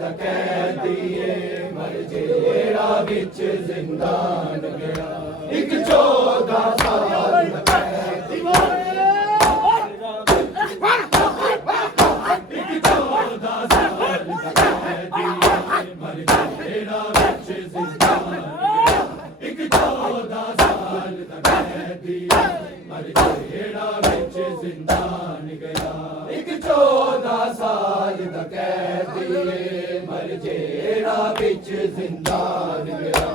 ਦਾ ਕੈਦੀਏ ਮਰ ਜਿਹੜਾ ਵਿੱਚ ਜ਼ਿੰਦਾਨ ਗਿਆ ਇੱਕ 14 ਸਾਲ ਦਾ ਕੈਦੀ ਮਰ ਜਿਹੜਾ ਵਿੱਚ ਜ਼ਿੰਦਾਨ ਗਿਆ ਇੱਕ 14 ਸਾਲ ਦਾ ਕੈਦੀ ਜ਼ਿੰਦਾਨ ਗਿਆ ਇੱਕ 14 ਸਾਲ ਦਾ ਕੈਦੀ ਮਰ ਜਿਹੜਾ ਵਿੱਚ ਜ਼ਿੰਦਾਨ ਗਿਆ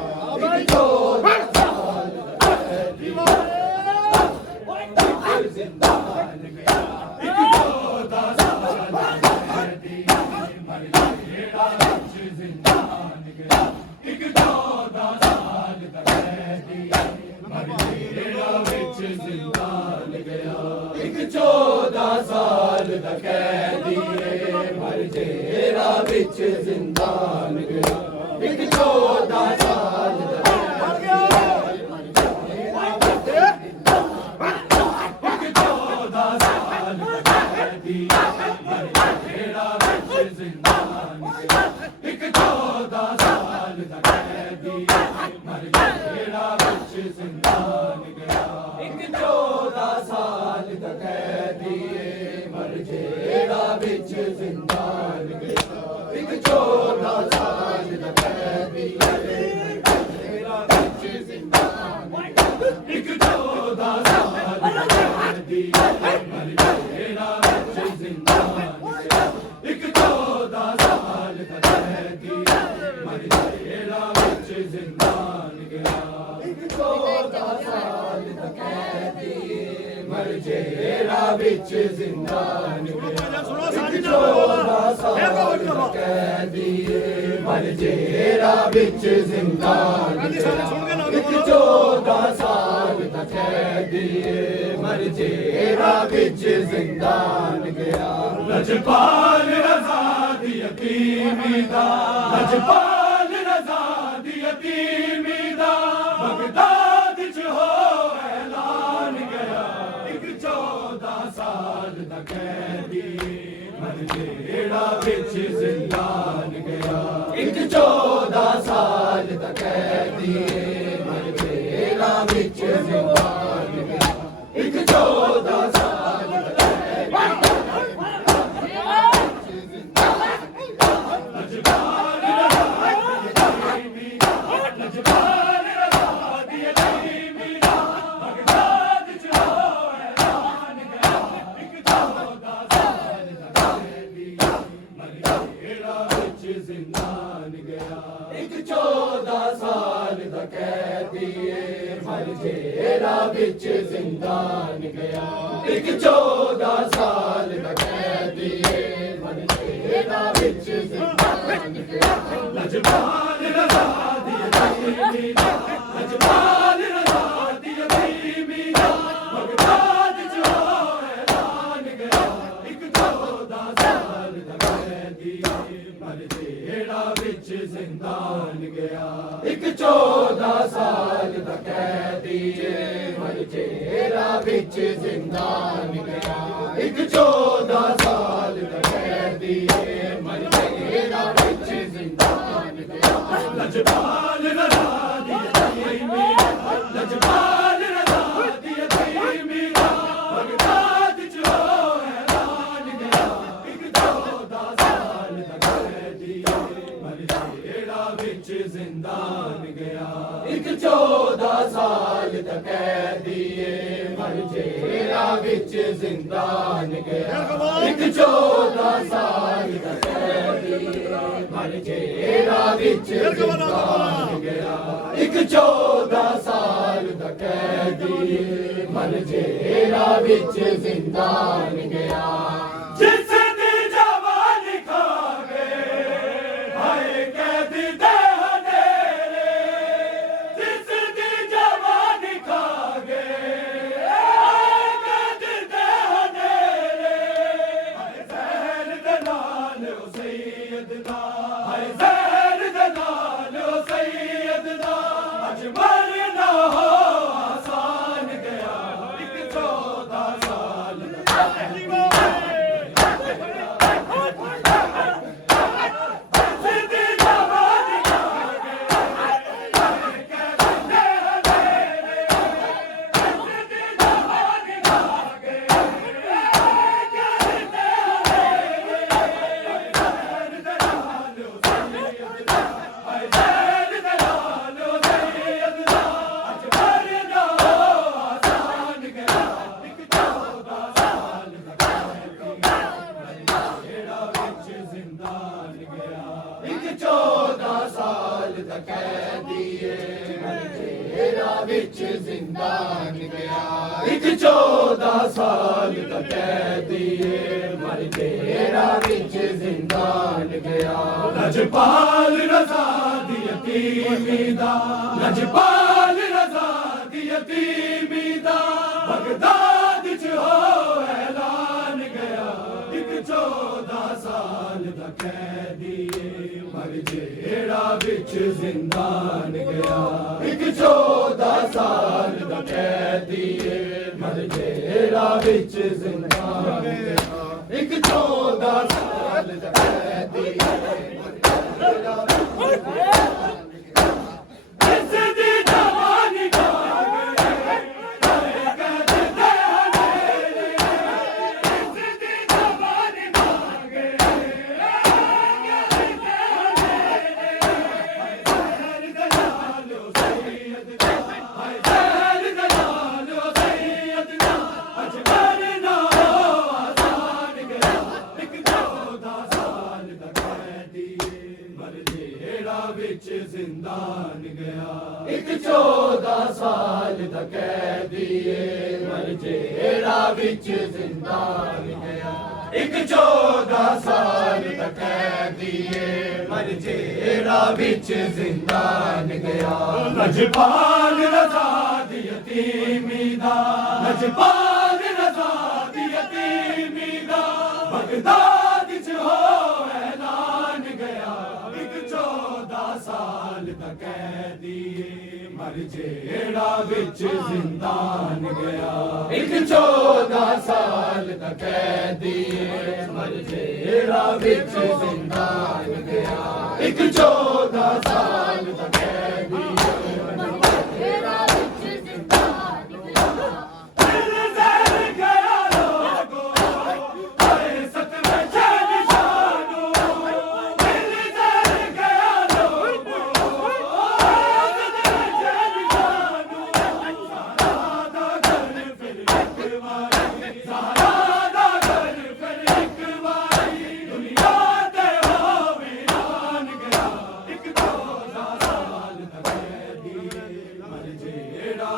ਇੱਕ 14 ਸਾਲ ਦਾ ਕੈਦੀ ਮਰ ਜਿਹੜਾ ਵਿੱਚ ਜ਼ਿੰਦਾਨ ਗਿਆ ਇੱਕ 14 ਸਾਲ ਦਾ ਕੈਦੀ ਮਰ ਜਿਹੜਾ ਵਿੱਚ ਜ਼ਿੰਦਾਨ ਗਿਆ ਇੱਕ 14 ਸਾਲ ਦਾ ਕੈਦੀ ਮਰ ਜਿਹੜਾ ਵਿੱਚ ਜ਼ਿੰਦਾਨ ਗਿਆ ਇੱਕ 14 ਸਾਲ ਦਾ ਕੈਦੀ ਮਰ ਜਿਹੜਾ ਵਿੱਚ ਜ਼ਿੰਦਾਨ ਗਿਆ ਇੱਕ 14 ਸਾਲ ਦਾ ਕੈਦੀ ਮਰ ਜਿਹੜਾ ਵਿੱਚ ਜ਼ਿੰਦਾਨ ਗਿਆ ਇੱਕ 14 ਸਾਲ ਦਾ ਕੈਦੀ ਜਿਹੜਾ ਵਿੱਚ ਜ਼ਿੰਦਾਨ ਗਿਆ ਇੱਕ 14 ਸਾਲ ਦਾ ਕੈਦੀ ਮਰ ਜਿਹੜਾ ਵਿੱਚ ਜ਼ਿੰਦਾਨ ਗਿਆ ਇੱਕ 14 ਸਾਲ ਦਾ ਕੈਦੀ ਮਰ ਜਿਹੜਾ ਵਿੱਚ ਜ਼ਿੰਦਾਨ ਗਿਆ ਇੱਕ 14 ਸਾਲ ਦਾ ਕੈਦੀ ਮਰ ਜਿਹੜਾ ਵਿੱਚ ਜ਼ਿੰਦਾਨ ਗਿਆ ਇੱਕ 14 ਸਾਲ ਦਾ ਕੈਦੀ ਮਰ ਜਿਹੜਾ ਵਿੱਚ ਜ਼ਿੰਦਾਨ ਗਿਆ ਇੱਕ 14 ਸਾਲ ਦਾ ਕੈਦੀ ਮਰ ਜਿਹੜਾ ਵਿੱਚ ਜ਼ਿੰਦਾਨ ਗਿਆ ਲਜਪਾਲ ਰਜ਼ਾ ਦੀ ਯਤੀਮੀ ਦਾ ਲਜਪਾਲ ਰਜ਼ਾ ਦੀ ਯਤੀਮੀ ਦਾ ਬਗਦਾਦ ਚ ਹੋ ਐਲਾਨ ਗਿਆ ਇੱਕ 14 ਸਾਲ ਦਾ ਕੈਦੀ ਮਰ ਜਿਹੜਾ ਵਿੱਚ ਜ਼ਿੰਦਾਨ ਗਿਆ ਇੱਕ 14 ਸਾਲ ਦਾ ਕੈਦੀ ਮਰ ਜਿਹੜਾ ਵਿੱਚ ਜ਼ਿੰਦਾਨ ਗਿਆ ਇੱਕ 14 ਸਾਲ ਦਾ ਜ਼ਿੰਦਾਨ ਗਿਆ ਇੱਕ 14 ਸਾਲ ਦਾ ਕੈਦੀ ਮਰ ਜਿਹੜਾ ਵਿੱਚ ਜ਼ਿੰਦਾਨ ਗਿਆ ਇੱਕ 14 ਸਾਲ ਦਾ ਕੈਦੀ ਮਰ ਜਿਹੜਾ ਵਿੱਚ ਜ਼ਿੰਦਾਨ ਗਿਆ ਲਜਪਾਲ ਰਜ਼ਾ ਦੀ ਯਤੀਮੀ ਦਾ ਲਜਪਾਲ ਰਜ਼ਾ ਦੀ ਯਤੀਮੀ ਦਾ ਬਗਦਾਦ ਚ ਹੋ ਐਲਾਨ ਗਿਆ ਇੱਕ 14 ਸਾਲ ਦਾ ਕੈਦੀ ਮਰ ਜਿਹੜਾ ਵਿੱਚ ਜ਼ਿੰਦਾਨ ਗਿਆ ਇੱਕ 14 ਸਾਲ ਦਾ ਕੈਦੀ ਮਰ ਜਿਹੜਾ ਵਿੱਚ ਜ਼ਿੰਦਾਨ ਗਿਆ ਇੱਕ 14 ਸਾਲ ਦਾ ਕੈਦੀ ਮਰ ਜਿਹੜਾ ਵਿੱਚ ਜ਼ਿੰਦਾਨ ਗਿਆ ਲਜਪਾਲ ਰਜ਼ਾ ਦੀ ਯਤੀਮੀ ਲਜਪਾਲ ਰਜ਼ਾ ਦੀ ਯਤੀਮੀ ਦਾ ਬਗਦਾਦ ਚ ਹੋ ਐਲਾਨ ਗਿਆ ਇੱਕ 14 ਸਾਲ ਦਾ ਕੈਦੀ ਮਰ ਜਿਹੜਾ ਵਿੱਚ ਜ਼ਿੰਦਾਨ ਗਿਆ ਇੱਕ 14 ਸਾਲ ਦਾ ਕੈਦੀ ਮਰ ਜਿਹੜਾ ਵਿੱਚ ਜ਼ਿੰਦਾਨ ਗਿਆ ਇੱਕ 14 ਸਾਲ ਦਾ ਕੈਦੀ ਮਰ ਜਿਹੜਾ ਵਿੱਚ ਜ਼ਿੰਦਾਨ ਗਿਆ ਇੱਕ 14 ਸਾਲ ਦਾ ਕੈਦੀ ਮਰ ਜਿਹੜਾ ਵਿੱਚ ਜ਼ਿੰਦਾਨ ਗਿਆ ਜਿਸ ਦੀ ਜਵਾਨੀ ਖਾ ਗਏ ਹਾਏ ਕੈਦੀ ਦੇ ਹਨੇਰੇ ਜਿਸ ਦੀ ਜਵਾਨੀ ਖਾ ਗਏ ਹਾਏ ਕੈਦੀ ਦੇ ਹਨੇਰੇ ਹਾਏ ਜ਼ਹਿਰ ਦੇ ਨਾਲ ਉਹ ਸੈਯਦ ਦਾ ਹਾਏ ਜ਼ਹਿਰ ਦੇ ਨਾਲ ਉਹ ਸੈਯਦ ਦਾ ਅੱਜ ਮਰਨਾ ਹੋ ਆਸਾਨ ਗਿਆ ਇੱਕ 14 ਸਾਲ ਦਾ ਇੱਕ 14 ਸਾਲ ਦਾ ਕੈਦੀਏ ਮਰ ਜੇਲ੍ਹਾਂ ਵਿੱਚ ਜ਼ਿੰਦਾਨ ਗਿਆ ਇੱਕ 14 ਸਾਲ ਦਾ ਕੈਦੀਏ ਮਰ ਜੇਲ੍ਹਾਂ ਵਿੱਚ ਜ਼ਿੰਦਾਨ ਗਿਆ ਲਜਪਾਲ ਰਜ਼ਾ ਦੀ ਯਤੀਮੀ ਦਾ ਲਜਪਾਲ ਰਜ਼ਾ ਦੀ ਯਤੀਮੀ ਦਾ ਬਗਦਾਦ ਚ ਹੋ ਐਲਾਨ ਗਿਆ ਇੱਕ 14 ਸਾਲ ਦਾ ਕੈਦੀਏ ਮਰ ਜੇਲ੍ਹਾਂ ਵਿੱਚ ਜ਼ਿੰਦਾਨ ਗਿਆ ਇੱਕ 14 ਸਾਲ ਦਾ ਕੈਦੀਏ ਮਰ ਜੇਲ੍ਹਾਂ ਵਿੱਚ ਜ਼ਿੰਦਾਨ ਗਿਆ ਇੱਕ 14 ਸਾਲ ਦਾ ਕੈਦੀਏ ਵਿੱਚ ਜ਼ਿੰਦਾਨ ਗਿਆ ਇੱਕ 14 ਸਾਲ ਦਾ ਕੈਦੀਏ ਮਰ ਜੇਲ੍ਹਾਂ ਵਿੱਚ ਜ਼ਿੰਦਾਨ ਗਿਆ ਇੱਕ 14 ਸਾਲ ਦਾ ਕੈਦੀਏ ਮਰ ਜੇਲ੍ਹਾਂ ਵਿੱਚ ਜ਼ਿੰਦਾਨ ਗਿਆ ਲਜਪਾਲ ਰਜ਼ਾ ਦੀ ਯਤੀਮੀ ਦਾ ਲਜਪਾਲ ਰਜ਼ਾ ਦੀ ਯਤੀਮੀ ਦਾ ਬਗਦਾਦ ਚ ਹੋ ਐਲਾਨ ਗਿਆ ਇੱਕ 14 ਸਾਲ ਦਾ ਕੈਦੀਏ ਮਰ ਜੇਲ੍ਹਾਂ ਵਿੱਚ ਜ਼ਿੰਦਾਨ ਗਿਆ ਇੱਕ 14 ਸਾਲ ਦਾ ਕੈਦੀਏ ਮਰ ਜੇਲ੍ਹਾਂ ਵਿੱਚ ਜ਼ਿੰਦਾਨ ਗਿਆ ਇੱਕ 14 ਸਾਲ ਦਾ ਕੈਦੀਏ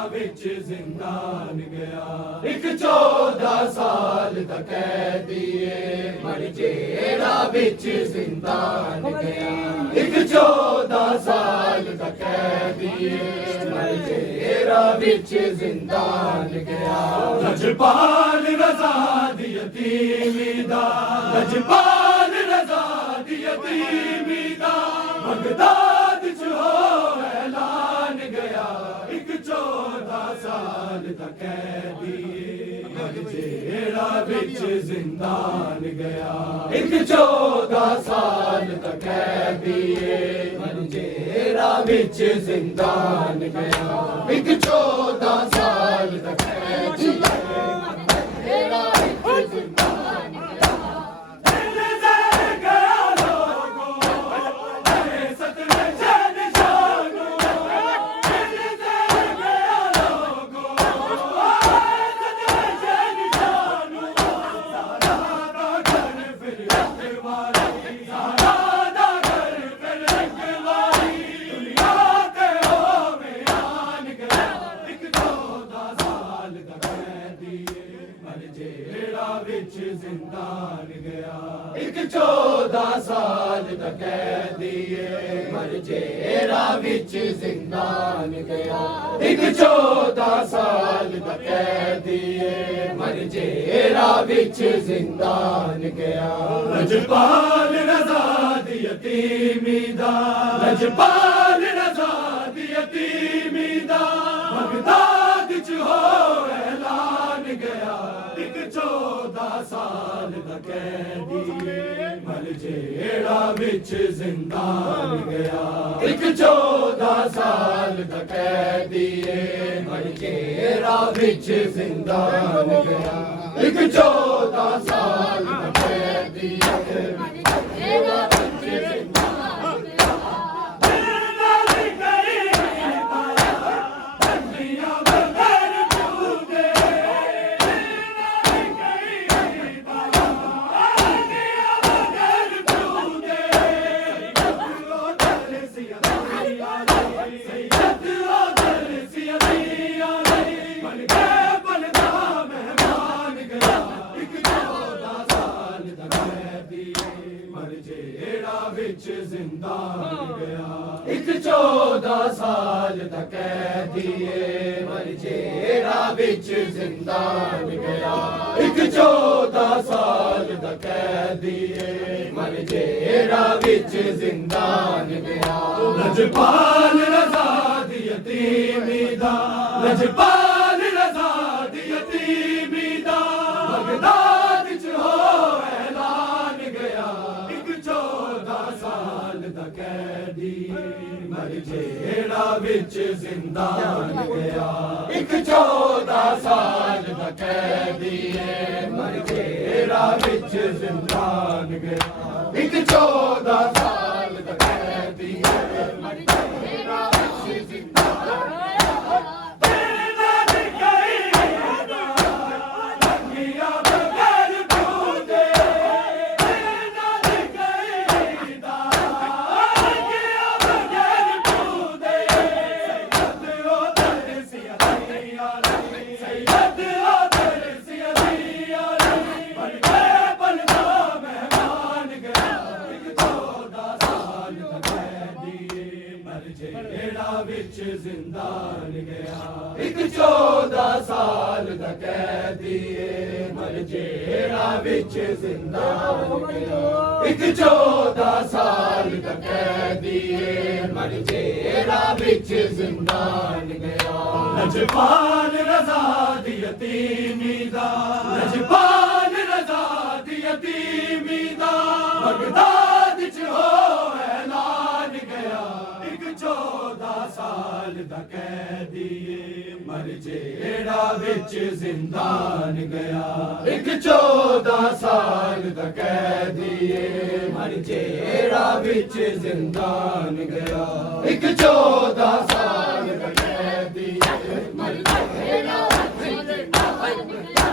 ਵਿੱਚ ਜ਼ਿੰਦਾਨ ਗਿਆ ਇੱਕ 14 ਸਾਲ ਦਾ ਕੈਦੀਏ ਮਰ ਜੇਲ੍ਹਾਂ ਵਿੱਚ ਜ਼ਿੰਦਾਨ ਗਿਆ ਇੱਕ 14 ਸਾਲ ਦਾ ਕੈਦੀਏ ਮਰ ਜੇਲ੍ਹਾਂ ਵਿੱਚ ਜ਼ਿੰਦਾਨ ਗਿਆ ਲਜਪਾਲ ਰਜ਼ਾ ਦੀ ਯਤੀਮੀ ਦਾ ਲਜਪਾਲ ਰਜ਼ਾ ਦੀ ਯਤੀਮੀ ਦਾ ਬਗਦਾਦ ਚ ਹੋ ਐਲਾਨ ਗਿਆ ਇੱਕ 14 ਸਾਲ ਦਾ ਕੈਦੀਏ ਮਰ ਜੇਲ੍ਹਾਂ ਵਿੱਚ ਜ਼ਿੰਦਾਨ ਗਿਆ ਇੱਕ 14 ਸਾਲ ਦਾ ਕੈਦੀਏ ਮਰ ਜੇਲ੍ਹਾਂ ਵਿੱਚ ਜ਼ਿੰਦਾਨ ਗਿਆ ਇੱਕ 14 ਸਾਲ ਦਾ ਕੈਦੀਏ ਜੇਲ੍ਹਾਂ ਵਿੱਚ ਜ਼ਿੰਦਾਨ ਵਿੱਚ ਜ਼ਿੰਦਾਨ ਗਿਆ ਇੱਕ 14 ਸਾਲ ਦਾ ਕੈਦੀਏ ਮਰ ਜੇਲ੍ਹਾਂ ਵਿੱਚ ਜ਼ਿੰਦਾਨ ਗਿਆ ਇੱਕ 14 ਸਾਲ ਦਾ ਕੈਦੀਏ ਮਰ ਜੇਲ੍ਹਾਂ ਵਿੱਚ ਜ਼ਿੰਦਾਨ ਗਿਆ ਲਜਪਾਲ ਰਜ਼ਾ ਦੀ ਯਤੀਮੀ ਦਾ ਲਜਪਾਲ ਰਜ਼ਾ ਦੀ ਯਤੀਮੀ ਦਾ ਬਗਦਾਦ ਚ ਹੋ ਐਲਾਨ ਗਿਆ ਇੱਕ 14 ਸਾਲ ਦਾ ਕੈਦੀਏ ਮਰ ਜੇਲ੍ਹਾਂ ਵਿੱਚ ਜ਼ਿੰਦਾਨ ਗਿਆ ਇੱਕ 14 ਸਾਲ ਦਾ ਕੈਦੀਏ ਮਰ ਜੇਲ੍ਹਾਂ ਵਿੱਚ ਜ਼ਿੰਦਾਨ ਗਿਆ ਇੱਕ 14 ਸਾਲ ਦਾ ਕੈਦੀਏ ਮਰ ਜੇਲ੍ਹਾਂ ਵਿੱਚ ਜ਼ਿੰਦਾਨ ਗਿਆ ਵਿੱਚ ਜ਼ਿੰਦਾਨ ਗਿਆ। ਇੱਕ 14 ਸਾਲ ਦਾ ਕੈਦੀ ਏ ਮਰ ਜੇਲ੍ਹਾਂ ਵਿੱਚ ਜ਼ਿੰਦਾਨ ਗਿਆ। ਇੱਕ 14 ਸਾਲ ਦਾ ਕੈਦੀ ਏ ਮਰ ਜੇਲ੍ਹਾਂ ਵਿੱਚ ਜ਼ਿੰਦਾਨ ਗਿਆ। ਲਜਪਾਲ ਰਜ਼ਾ ਦੀ ਯਤੀਮੀ ਦਾ, ਲਜਪਾਲ ਰਜ਼ਾ ਦੀ ਯਤੀਮੀ ਦਾ ਬਗਦਾਦ ਚ ਹੋ ਐਲਾਨ ਗਿਆ। ਇੱਕ 14 ਸਾਲ ਦਾ ਕੈਦੀ ਮਰ ਜੇਲ੍ਹਾਂ ਵਿੱਚ ਜ਼ਿੰਦਾਨ ਗਿਆ। ਇੱਕ 14 ਸਾਲ ਦਾ ਕੈਦੀ ਮਰ ਜੇਲ੍ਹਾਂ ਵਿੱਚ ਜ਼ਿੰਦਾਨ ਗਿਆ। ਇੱਕ 14 ਸਾਲ ਦਾ ਕੈਦੀ ਮਰ ਜੇਲ੍ਹਾਂ ਵਿੱਚ ਜ਼ਿੰਦਾਨ ਗਿਆ। ਜੇਲ੍ਹਾਂ ਵਿੱਚ ਜ਼ਿੰਦਾਨ ਗਿਆ। ਇੱਕ 14 ਸਾਲ ਦਾ ਕੈਦੀ ਮਰ ਜੇਲ੍ਹਾਂ ਵਿੱਚ ਜ਼ਿੰਦਾਨ ਗਿਆ। ਇੱਕ 14 ਸਾਲ ਦਾ ਕੈਦੀ ਮਰ ਜੇਲ੍ਹਾਂ ਵਿੱਚ ਜ਼ਿੰਦਾਨ ਗਿਆ। ਲਜਪਾਲ ਰਜ਼ਾ ਦੀ ਯਤੀਮੀ ਦਾ, ਲਜਪਾਲ ਰਜ਼ਾ ਦੀ ਯਤੀਮੀ ਦਾ ਬਗਦਾਦ ਚ ਹੋ ਐਲਾਨ ਗਿਆ। 14 ਸਾਲ ਦਾ ਕੈਦੀ ਮਰ ਜੇਲ੍ਹਾਂ ਵਿੱਚ ਜ਼ਿੰਦਾਨ ਗਿਆ। ਇੱਕ 14 ਸਾਲ ਦਾ ਕੈਦੀ ਮਰ ਜੇਲ੍ਹਾਂ ਵਿੱਚ ਜ਼ਿੰਦਾਨ ਗਿਆ। ਇੱਕ 14 ਸਾਲ ਦਾ ਕੈਦੀ ਮਰ ਜੇਲ੍ਹਾਂ ਵਿੱਚ ਜ਼ਿੰਦਾਨ ਗਿਆ।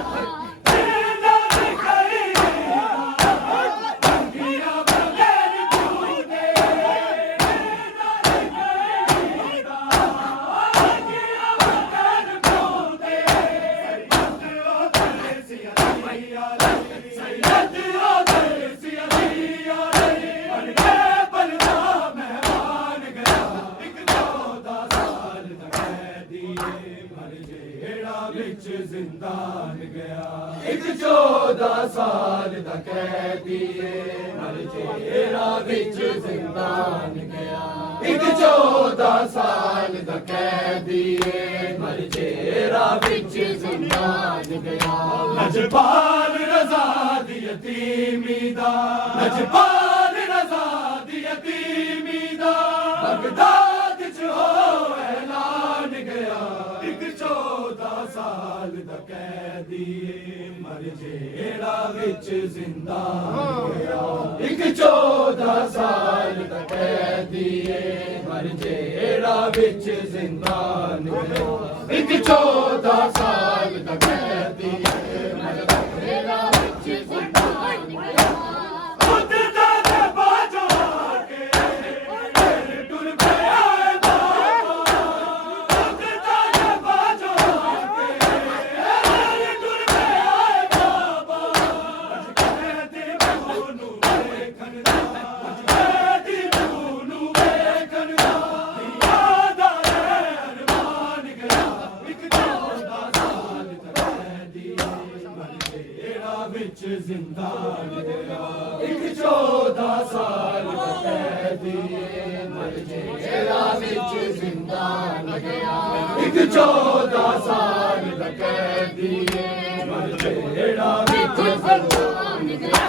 ਵਿੱਚ ਜ਼ਿੰਦਾਨ ਗਿਆ। ਇੱਕ 14 ਸਾਲ ਦਾ ਕੈਦੀ ਮਰ ਜੇਲ੍ਹਾਂ ਵਿੱਚ ਜ਼ਿੰਦਾਨ ਗਿਆ। ਇੱਕ 14 ਸਾਲ ਦਾ ਕੈਦੀ ਮਰ ਜੇਲ੍ਹਾਂ ਵਿੱਚ ਜ਼ਿੰਦਾਨ ਗਿਆ। ਲਜਪਾਲ ਰਜ਼ਾ ਦੀ ਯਤੀਮੀ ਦਾ, ਲਜਪਾਲ ਰਜ਼ਾ ਦੀ ਯਤੀਮੀ ਦਾ ਬਗਦਾਦ ਚ ਹੋ ਐਲਾਨ ਗਿਆ। ਇੱਕ 14 ਸਾਲ ਦਾ ਕੈਦੀ ਮਰ ਜੇਲ੍ਹਾਂ ਵਿੱਚ ਜ਼ਿੰਦਾਨ ਗਿਆ। ਇੱਕ 14 ਸਾਲ ਦਾ ਕੈਦੀ ਮਰ ਜੇਲ੍ਹਾਂ ਵਿੱਚ ਜ਼ਿੰਦਾਨ ਗਿਆ। ਇੱਕ 14 ਸਾਲ ਦਾ ਕੈਦੀ ਮਰ ਜੇਲ੍ਹਾਂ ਵਿੱਚ ਜ਼ਿੰਦਾਨ ਗਿਆ। ਵਿੱਚ ਜ਼ਿੰਦਾਨ ਗਿਆ। ਇੱਕ 14 ਸਾਲ ਦਾ ਕੈਦੀ ਮਰ ਜੇਲ੍ਹਾਂ ਵਿੱਚ ਜ਼ਿੰਦਾਨ ਗਿਆ। ਇੱਕ 14 ਸਾਲ ਦਾ ਕੈਦੀ ਮਰ ਜੇਲ੍ਹਾਂ ਵਿੱਚ ਜ਼ਿੰਦਾਨ ਗਿਆ।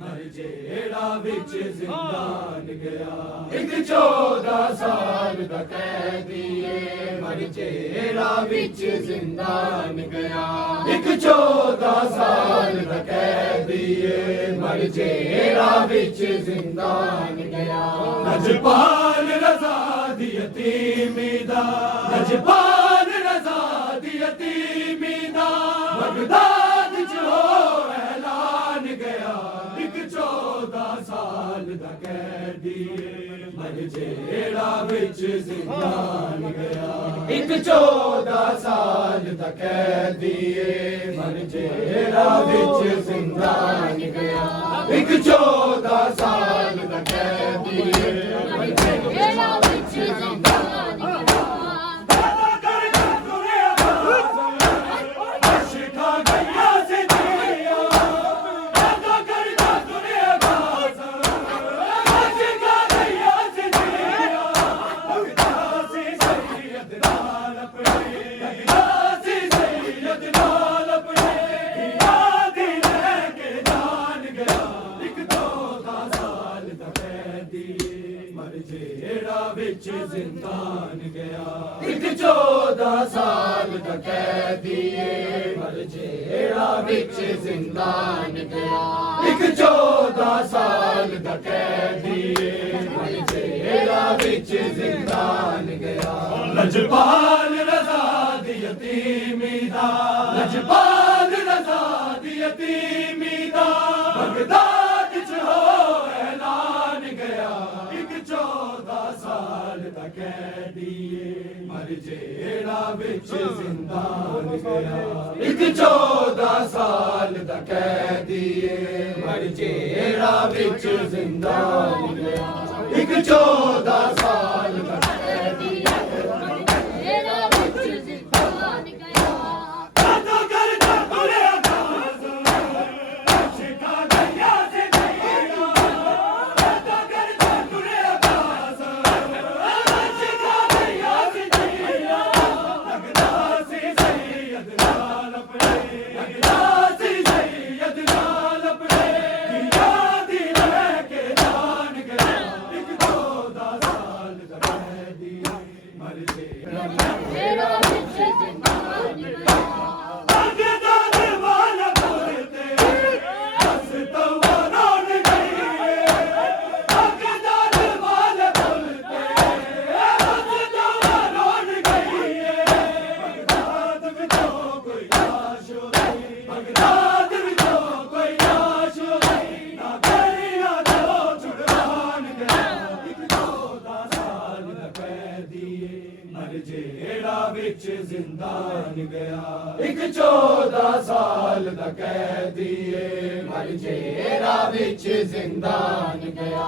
ਮਰ ਜੇਲ੍ਹਾਂ ਵਿੱਚ ਜ਼ਿੰਦਾਨ ਕੈਦੀਏ ਮਰ ਜੇਰਾ ਵਿੱਚ ਜ਼ਿੰਦਾਨ ਗਿਆ ਇੱਕ 14 ਸਾਲ ਦਾ ਕੈਦੀਏ ਮਰ ਜੇਰਾ ਵਿੱਚ ਜ਼ਿੰਦਾਨ ਗਿਆ ਲਜਪਾਲ ਰਜ਼ਾ ਦੀ ਯਤੀਮੀ ਦਾ ਲਜਪਾਲ ਰਜ਼ਾ ਦੀ ਯਤੀਮੀ ਦਾ ਬਗਦਾਦ ਚ ਹੋ ਐਲਾਨ ਗਿਆ ਇੱਕ 14 ਸਾਲ ਦਾ ਕੈਦੀਏ ਮਰ ਜੇਰਾ ਵਿੱਚ ਜ਼ਿੰਦਾਨ ਗਿਆ ਇੱਕ 14 ਸਾਲ ਦਾ ਕੈਦੀਏ ਮਰ ਜੇਰਾ ਵਿੱਚ ਜ਼ਿੰਦਾਨ ਗਿਆ ਇੱਕ 14 ਸਾਲ ਦਾ ਕੈਦੀਏ ਮਰ ਜੇਰਾ ਵਿੱਚ ਜ਼ਿੰਦਾਨ ਗਿਆ ਵਿੱਚ ਜ਼ਿੰਦਾਨ ਗਿਆ ਇੱਕ 14 ਸਾਲ ਦਾ ਕੈਦੀਏ ਮਰ ਜੇਰਾ ਵਿੱਚ ਜ਼ਿੰਦਾਨ ਗਿਆ ਇੱਕ 14 ਸਾਲ ਦਾ ਕੈਦੀਏ ਮਰ ਜੇਰਾ ਵਿੱਚ ਜ਼ਿੰਦਾਨ ਗਿਆ ਲਜਪਾਲ ਰਜ਼ਾ ਦੀ ਯਤੀਮੀ ਦਾ ਲਜਪਾਲ ਰਜ਼ਾ ਦੀ ਯਤੀਮੀ ਦਾ ਬਗਦਾਦ ਚ ਹੋ ਐਲਾਨ ਗਿਆ ਇੱਕ 14 ਸਾਲ ਦਾ ਕੈਦੀਏ ਮਰ ਜੇਰਾ ਵਿੱਚ ਜ਼ਿੰਦਾਨ ਗਿਆ ਇੱਕ 14 ਸਾਲ ਦਾ ਕੈਦੀਏ ਮਰ ਜੇਰਾ ਵਿੱਚ ਜ਼ਿੰਦਾਨ ਗਿਆ ਇੱਕ 14 ਸਾਲ ਦਾ ਕੈਦੀਏ ਮਰ ਜੇਰਾ ਵਿੱਚ ਜ਼ਿੰਦਾਨ ਗਿਆ ਕਾਦਾ ਕਰਦਾ ਖੁਲਿਆ ਗਾਜ਼ ਸ਼ਿਕਾ ਗਿਆ ਸੇ ਦਈਆ ਕਾਦਾ ਕਰਦਾ ਖੁਲਿਆ ਗਾਜ਼ ਸ਼ਿਕਾ ਗਿਆ ਸੇ ਦਈਆ ਲੱਗਦਾ ਸੀ ਸੈਯਦ ਨਾਲ ਆਪਣੇ ਲੱਗਦਾ ਸੀ ਸੈਯਦ ਨਾਲ ਆਪਣੇ ਯਾਦ ਲੈ ਕੇ ਜਾਨ ਗਿਆ ਇੱਕ 14 ਸਾਲ ਦਾ ਕੈਦੀ ਮਰ ਜੇਰਾ ਵਿੱਚ ਜ਼ਿੰਦਾਨ ਗਿਆ ਲੱਗਦਾ ਦਿਵਾਲਾ ਬੋਲਤੇ ਹੱਸਤਾ ਰੋਣ ਗਈ ਲੱਗਦਾ ਦਿਵਾਲਾ ਬੋਲਤੇ ਹੱਸਤਾ ਰੋਣ ਗਈ ਬਗਦਾਦ ਵਿੱਚੋਂ ਕੋਈ ਲਾਸ਼ ਹੋਈ ਬਗਦਾਦ ਵਿੱਚੋਂ ਕੋਈ ਲਾਸ਼ ਹੋਈ ਨਾ ਕਰਿਆ ਜੋ ਛੁਡਵਾਨ ਗਿਆ ਇੱਕ 14 ਸਾਲ ਦਾ ਕੈਦੀਏ ਮਰ ਜੇਰਾ ਵਿੱਚ ਜ਼ਿੰਦਾਨ ਗਿਆ ਇੱਕ 14 ਸਾਲ ਦਾ ਕੈਦੀਏ ਮਰ ਜੇਰਾ ਵਿੱਚ ਜ਼ਿੰਦਾਨ ਗਿਆ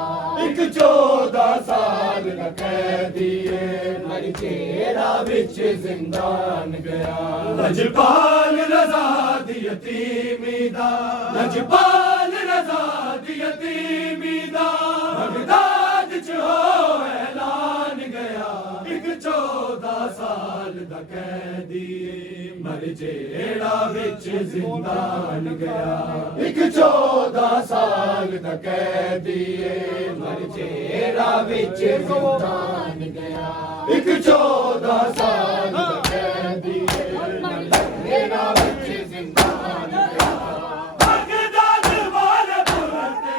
ਇੱਕ 14 ਸਾਲ ਦਾ ਕੈਦੀਏ ਮਰ ਜੇਰਾ ਵਿੱਚ ਜ਼ਿੰਦਾਨ ਗਿਆ ਲਜਪਾਲ ਰਜ਼ਾ ਦੀ ਯਤੀਮੀ ਦਾ ਲਜਪਾਲ ਰਜ਼ਾ ਦੀ ਯਤੀਮੀ ਦਾ ਬਗਦਾਦ ਚ ਹੋ ਐਲਾਨ ਗਿਆ ਇੱਕ 14 ਸਾਲ ਦਾ ਕੈਦੀਏ ਮਰ ਜੇਰਾ ਵਿੱਚ ਜ਼ਿੰਦਾਨ ਗਿਆ ਇੱਕ 14 ਸਾਲ ਦਾ ਕੈਦੀਏ ਮਰ ਜੇਰਾ ਵਿੱਚ ਜ਼ਿੰਦਾਨ ਗਿਆ ਇੱਕ 14 ਸਾਲ ਦਾ ਕੈਦੀਏ ਮਰ ਜੇਰਾ ਵਿੱਚ ਜ਼ਿੰਦਾਨ ਗਿਆ ਬਗਦਾਦ ਵਾਲੇ ਬੁਲਤੇ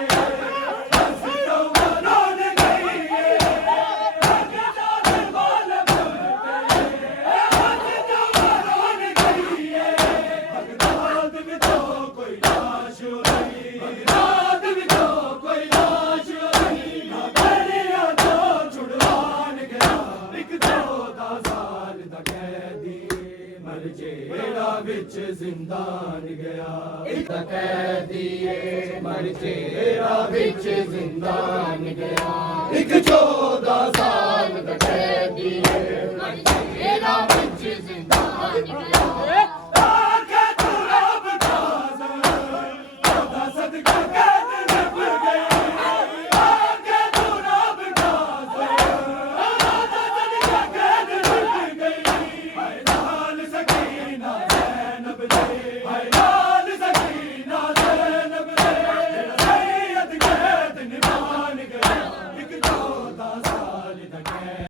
ਹੱਸਤਾ ਰੋਣ ਗਈ ਬਗਦਾਦ ਵਾਲੇ ਬੁਲਤੇ ਹੱਸਤਾ ਰੋਣ ਗਈ ਬਗਦਾਦ ਵਿੱਚੋਂ ਕੋਈ ਲਾਸ਼ ਹੋਈ ਬਗਦਾਦ ਵਿੱਚੋਂ ਕੋਈ ਲਾਸ਼ ਹੋਈ ਨਾ ਕਰਿਆ ਜੋ ਛੁਡਵਾਨ ਗਿਆ ਇੱਕ 14 ਸਾਲ ਦਾ ਕੈਦੀ ਮਰ ਜੇਰਾ ਵਿੱਚ ਜ਼ਿੰਦਾਨ ਗਿਆ ਇੱਕ ਕੈਦੀਏ ਮਰ ਜੇਰਾ ਵਿੱਚ ਜ਼ਿੰਦਾਨ ਗਿਆ ਇੱਕ 14 ਸਾਲ ਦਾ ਕੈਦੀਏ ਮਰ